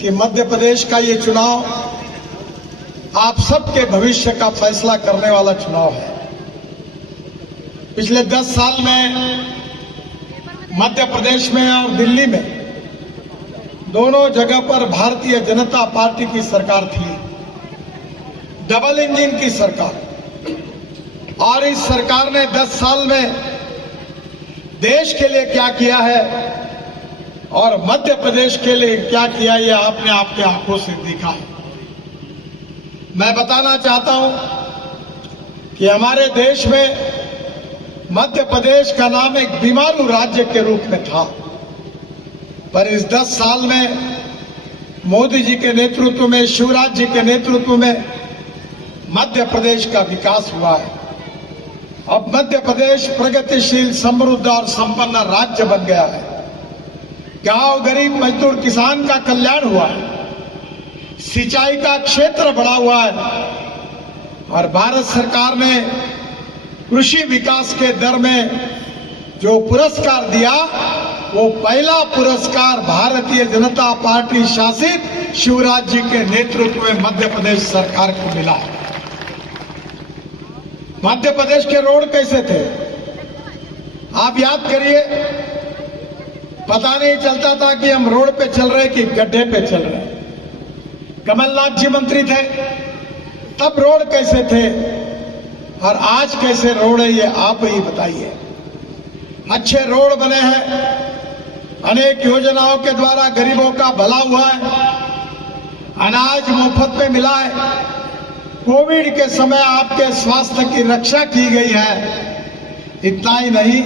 कि मध्य प्रदेश का ये चुनाव आप सबके भविष्य का फैसला करने वाला चुनाव है। पिछले 10 साल में मध्य प्रदेश में और दिल्ली में दोनों जगह पर भारतीय जनता पार्टी की सरकार थी, डबल इंजन की सरकार। और इस सरकार ने 10 साल में देश के लिए क्या किया है और मध्य प्रदेश के लिए क्या किया, ये आपने आपके आंखों से देखा है। मैं बताना चाहता हूं कि हमारे देश में मध्य प्रदेश का नाम एक बीमारू राज्य के रूप में था, पर इस 10 साल में मोदी जी के नेतृत्व में, शिवराज जी के नेतृत्व में मध्य प्रदेश का विकास हुआ है। अब मध्य प्रदेश प्रगतिशील, समृद्ध और संपन्न राज्य बन गया है। गांव, गरीब, मजदूर, किसान का कल्याण हुआ है, सिंचाई का क्षेत्र बढ़ा हुआ है और भारत सरकार ने कृषि विकास के दर में जो पुरस्कार दिया, वो पहला पुरस्कार भारतीय जनता पार्टी शासित शिवराज जी के नेतृत्व में मध्य प्रदेश सरकार को मिला है। मध्य प्रदेश के रोड कैसे थे आप याद करिए। पता नहीं चलता था कि हम रोड पे चल रहे कि गड्ढे पे चल रहे। कमलनाथ जी मंत्री थे तब रोड कैसे थे और आज कैसे रोड है, ये आप ही बताइए। अच्छे रोड बने हैं, अनेक योजनाओं के द्वारा गरीबों का भला हुआ है, अनाज मुफ्त में मिला है, कोविड के समय आपके स्वास्थ्य की रक्षा की गई है। इतना ही नहीं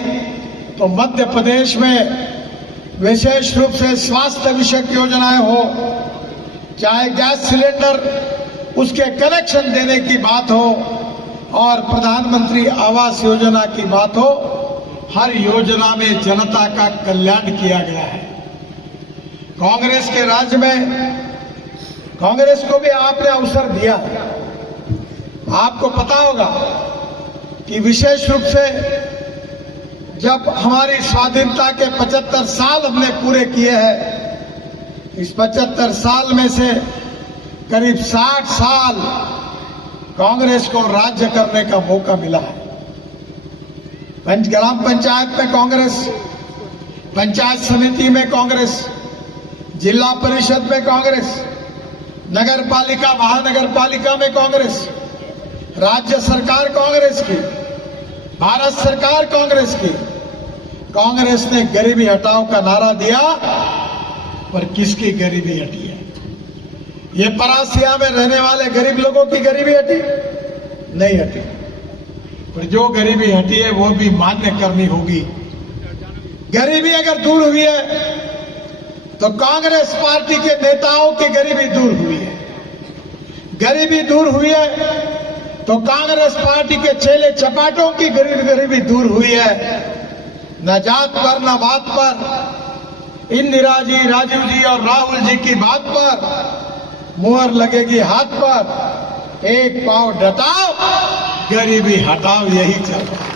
तो मध्य प्रदेश में विशेष रूप से स्वास्थ्य विषयक योजनाएं हो, चाहे गैस सिलेंडर उसके कनेक्शन देने की बात हो और प्रधानमंत्री आवास योजना की बात हो, हर योजना में जनता का कल्याण किया गया है। कांग्रेस के राज्य में कांग्रेस को भी आपने अवसर दिया। आपको पता होगा कि विशेष रूप से जब हमारी स्वाधीनता के 75 साल हमने पूरे किए हैं, इस 75 साल में से करीब 60 साल कांग्रेस को राज्य करने का मौका मिला है। ग्राम पंचायत में कांग्रेस, पंचायत समिति में कांग्रेस, जिला परिषद में कांग्रेस, नगर पालिका, महानगर पालिका में कांग्रेस, राज्य सरकार कांग्रेस की, भारत सरकार कांग्रेस की। कांग्रेस ने गरीबी हटाओ का नारा दिया, पर किसकी गरीबी हटी है? ये परासिया में रहने वाले गरीब लोगों की गरीबी हटी? नहीं हटी। पर जो गरीबी हटी है वो भी मान्य करनी होगी। गरीबी अगर दूर हुई है तो कांग्रेस पार्टी के नेताओं की गरीबी दूर हुई है। गरीबी दूर हुई है तो कांग्रेस पार्टी के चेले चपाटों की गरीबी दूर हुई है। न जात पर न बात पर, इंदिरा जी, राजीव जी और राहुल जी की बात पर मुहर लगेगी हाथ पर। एक पांव डटाओ, गरीबी हटाओ, यही चल रहा है।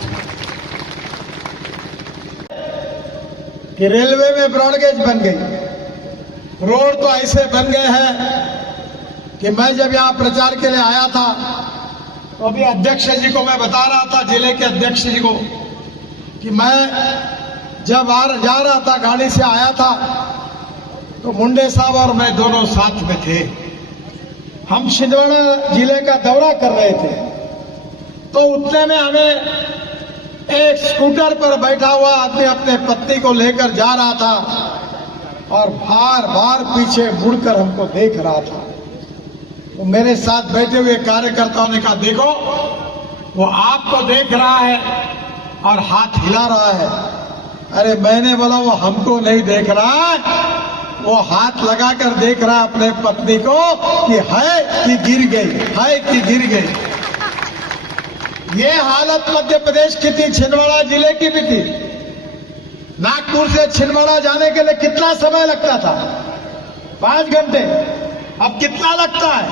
कि रेलवे में ब्रॉडगेज बन गई, रोड तो ऐसे बन गए हैं कि मैं जब यहां प्रचार के लिए आया था तो अभी अध्यक्ष जी को मैं बता रहा था, जिले के अध्यक्ष जी को, कि मैं जब जा रहा था, गाड़ी से आया था, तो मुंडे साहब और मैं दोनों साथ में थे। हम छिंदवाड़ा जिले का दौरा कर रहे थे, तो उतने में हमें एक स्कूटर पर बैठा हुआ आदमी अपने पत्नी को लेकर जा रहा था और बार बार पीछे मुड़कर हमको देख रहा था। तो मेरे साथ बैठे हुए कार्यकर्ताओं ने कहा, देखो वो आपको देख रहा है और हाथ हिला रहा है। अरे मैंने बोला वो हमको नहीं देख रहा है, वो हाथ लगाकर देख रहा है अपने पत्नी को कि है कि गिर गई, है कि गिर गई। ये हालत मध्य प्रदेश की थी, छिंदवाड़ा जिले की भी थी। नागपुर से छिंदवाड़ा जाने के लिए कितना समय लगता था? 5 घंटे। अब कितना लगता है?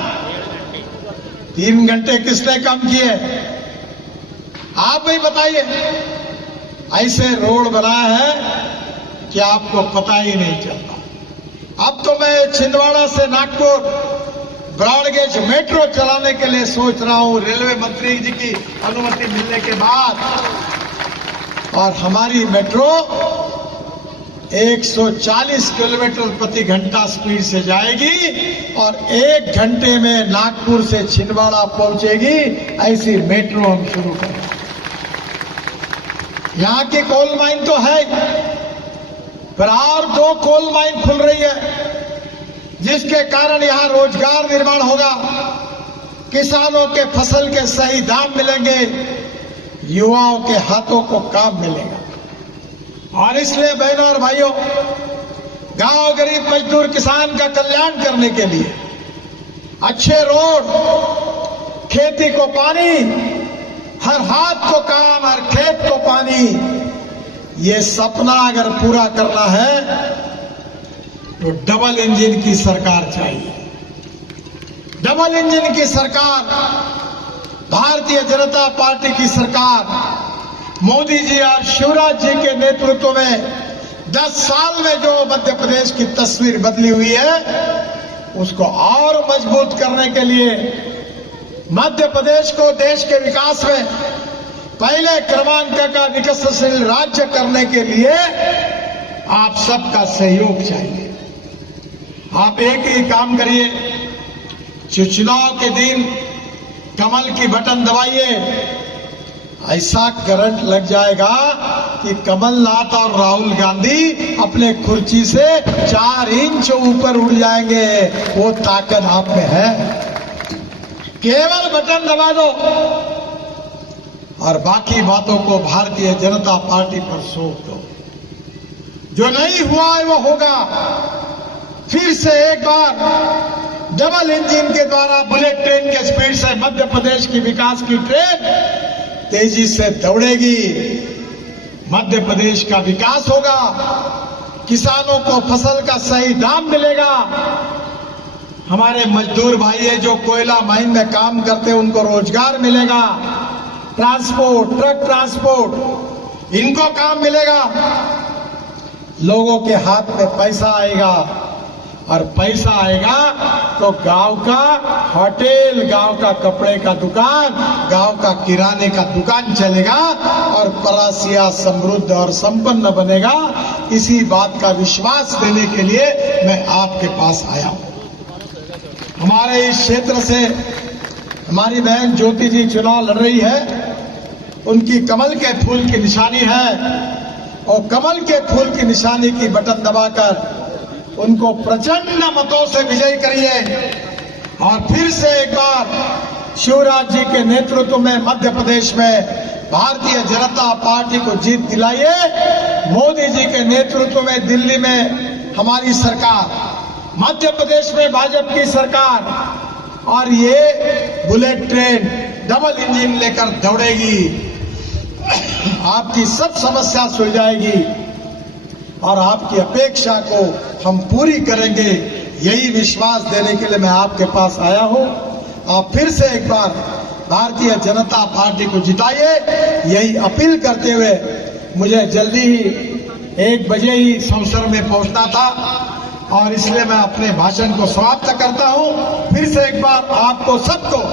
3 घंटे किसने कम किए? आप ही बताइए। ऐसे रोड बनाए हैं कि आपको पता ही नहीं चलता। अब तो मैं छिंदवाड़ा से नागपुर ब्रॉडगेज मेट्रो चलाने के लिए सोच रहा हूं, रेलवे मंत्री जी की अनुमति मिलने के बाद। और हमारी मेट्रो 140 किलोमीटर प्रति घंटा स्पीड से जाएगी और 1 घंटे में नागपुर से छिंदवाड़ा पहुंचेगी। ऐसी मेट्रो हम शुरू करेंगे। यहां की कोल माइन तो है, पर और 2 कोल माइन खुल रही है, जिसके कारण यहां रोजगार निर्माण होगा, किसानों के फसल के सही दाम मिलेंगे, युवाओं के हाथों को काम मिलेगा। और इसलिए बहनों और भाइयों, गांव गरीब मजदूर किसान का कल्याण करने के लिए अच्छे रोड, खेती को पानी, हर हाथ को काम, हर खेत को पानी, ये सपना अगर पूरा करना है तो डबल इंजन की सरकार चाहिए। डबल इंजन की सरकार, भारतीय जनता पार्टी की सरकार, मोदी जी और शिवराज जी के नेतृत्व में 10 साल में जो मध्य प्रदेश की तस्वीर बदली हुई है, उसको और मजबूत करने के लिए मध्य प्रदेश को देश के विकास में पहले क्रमांक का विकसनशील राज्य करने के लिए आप सबका सहयोग चाहिए। आप एक ही काम करिए, चुनाव के दिन कमल की बटन दबाइए, ऐसा करंट लग जाएगा कि कमलनाथ और राहुल गांधी अपने कुर्सी से 4 इंच ऊपर उड़ जाएंगे। वो ताकत आप में है, केवल बटन दबा दो और बाकी बातों को भारतीय जनता पार्टी पर सौंप दो। जो नहीं हुआ है वो होगा। फिर से एक बार डबल इंजन के द्वारा बुलेट ट्रेन के स्पीड से मध्य प्रदेश की विकास की ट्रेन तेजी से दौड़ेगी। मध्य प्रदेश का विकास होगा, किसानों को फसल का सही दाम मिलेगा, हमारे मजदूर भाई है जो कोयला माइन में काम करते हैं उनको रोजगार मिलेगा, ट्रांसपोर्ट, ट्रक ट्रांसपोर्ट, इनको काम मिलेगा, लोगों के हाथ में पैसा आएगा और पैसा आएगा तो गांव का होटल, गांव का कपड़े का दुकान, गांव का किराने का दुकान चलेगा और परासिया समृद्ध और संपन्न बनेगा। इसी बात का विश्वास देने के लिए मैं आपके पास आया हूं। हमारे इस क्षेत्र से हमारी बहन ज्योति जी चुनाव लड़ रही है, उनकी कमल के फूल की निशानी है और कमल के फूल की निशानी की बटन दबाकर उनको प्रचंड मतों से विजयी करिए और फिर से एक बार शिवराज जी के नेतृत्व में मध्य प्रदेश में भारतीय जनता पार्टी को जीत दिलाइए। मोदी जी के नेतृत्व में दिल्ली में हमारी सरकार, मध्य प्रदेश में भाजपा की सरकार, और ये बुलेट ट्रेन डबल इंजन लेकर दौड़ेगी। आपकी सब समस्या सुलझाएगी और आपकी अपेक्षा को हम पूरी करेंगे। यही विश्वास देने के लिए मैं आपके पास आया हूं। आप फिर से एक बार भारतीय जनता पार्टी को जिताइए, यही अपील करते हुए मुझे जल्दी ही 1 बजे ही सौसर में पहुंचना था और इसलिए मैं अपने भाषण को समाप्त करता हूं। फिर से एक बार आपको सबको